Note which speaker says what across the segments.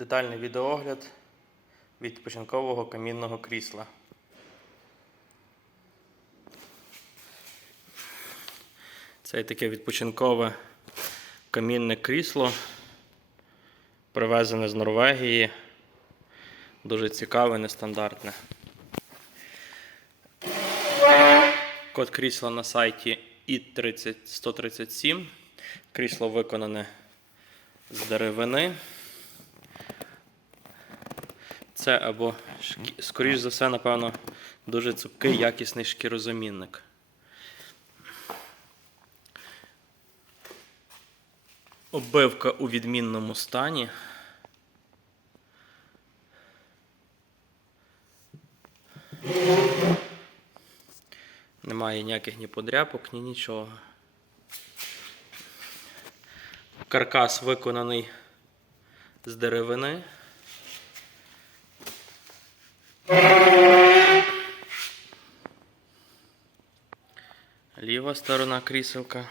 Speaker 1: Детальний відеоогляд відпочинкового камінного крісла. Це таке відпочинкове камінне крісло, привезене з Норвегії. Дуже цікаве, нестандартне. Код крісла на сайті i137. Крісло виконане з деревини. Це або, скоріш за все, напевно, дуже цупкий, якісний шкірозамінник. Оббивка у відмінному стані. Немає ніяких ні подряпок, ні нічого. Каркас виконаний з деревини. Ліва сторона кріселка.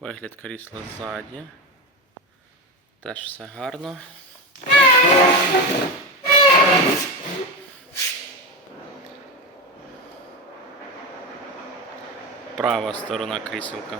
Speaker 1: Вигляд крісла ззаді. Теж все гарно. Права сторона кріселка.